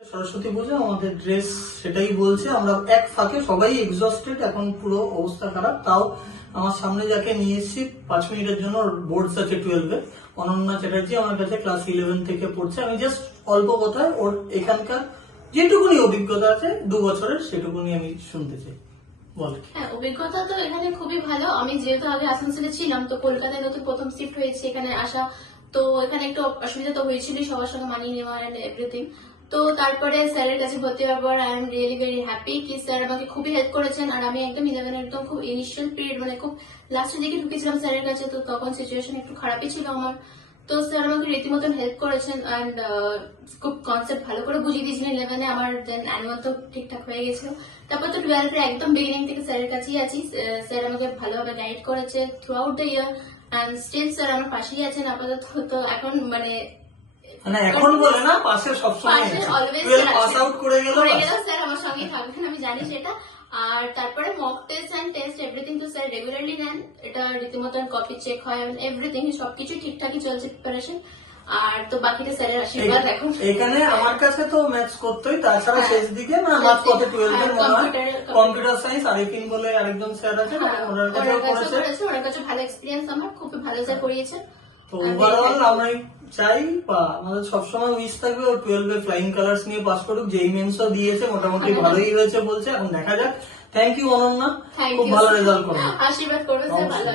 সরস্বতী পুজো আমাদের ড্রেস সেটাই বলছে। আমরা এক ফাঁকে সবাই এক্সস্টেড, এখন পুরো অবস্থা খারাপ। তাও আমার সামনে যাকে নিয়ে এসেছি 5 মিনিটের জন্য, বোর্ডস আছে 12-এ, অনন্যা চ্যাটার্জি আমার কাছে ক্লাস 11 থেকে পড়ছে। আমি জাস্ট অল্প কথায় ওর এখানকার যেটুকুনি অভিজ্ঞতা আছে 2 বছরের সেটুকুনি আমি শুনতে চাই। বল। হ্যাঁ, অভিজ্ঞতা তো এখানে খুবই ভালো। আমি যেহেতু আগে আসানসোলে ছিলাম, তো কলকাতায় নতুন প্রথম শিফট হয়েছে এখানে আসা, তো এখানে একটু অসুবিধা তো হয়েছিল সবার সঙ্গে মানিয়ে নেওয়া এন্ড এভরিথিং। তো তারপরে স্যারের কাছে ভর্তি হওয়ার পর I am really very happy কি স্যার আমাকে খুবই হেল্প করেছেন। আর আমি একদম 11 একদম খুব ইনিশিয়াল পিরিয়ড, মানে খুব লাস্টের দিকে ঢুকেছিলাম স্যারের কাছে, তো তখন সিচুয়েশন একটু খারাপই ছিল আমার। তো স্যার আমাকে রীতিমতন হেল্প করেছেন অ্যান্ড খুব কনসেপ্ট ভালো করে বুঝিয়ে দিয়েছিলেন 11-এ। আমার দেন অ্যানুয়াল তো ঠিকঠাক হয়ে গেছিল। তারপর তো 12-এ একদম বিগিনিং থেকে স্যারের কাছেই আছি। স্যার আমাকে ভালোভাবে গাইড করেছে throughout the year and still sir আমার পাশেই আছেন আপাতত। তো এখন মানে এখন বলে না, পাশে সবসময় আছে। 12 পাস আউট করে গেল স্যার আমার সঙ্গেই থাকবেন, আমি জানি সেটা। আর তারপরে mock test and test everything তো স্যার রেগুলারলি নেন। এটা রীতিমতন কপি চেক হয়, এভরিথিং সবকিছু ঠিকঠাকই চলছে প্রিপারেশন। আর তো বাকিটা স্যারের আশীর্বাদ। এখন এখানে আমার কাছে তো ম্যাথস করতেই, তাছাড়া শেষ দিকে মাত্র কত 12 এর মনে হয় কম্পিউটার সায়েন্স আরেকদিন বলে আরেকজন স্যার আছে, ওনার কাছেও করেছে। ওনার কাছে ভালো এক্সপিরিয়েন্স, আমার খুব ভালো স্যার করিয়েছেন। তো ওভারঅল আমরা চাই বা আমাদের সবসময় উইশ থাকবে ওর 12-এ ফ্লাইং কালার্স নিয়ে পাস করুক। যেই মেন্সও দিয়েছে মোটামুটি ভালোই হয়েছে বলছে, এখন দেখা যাক। থ্যাংক ইউ অনন্যা, খুব ভালো রেজাল্ট করো। আশীর্বাদ করবেন স্যার, ভালো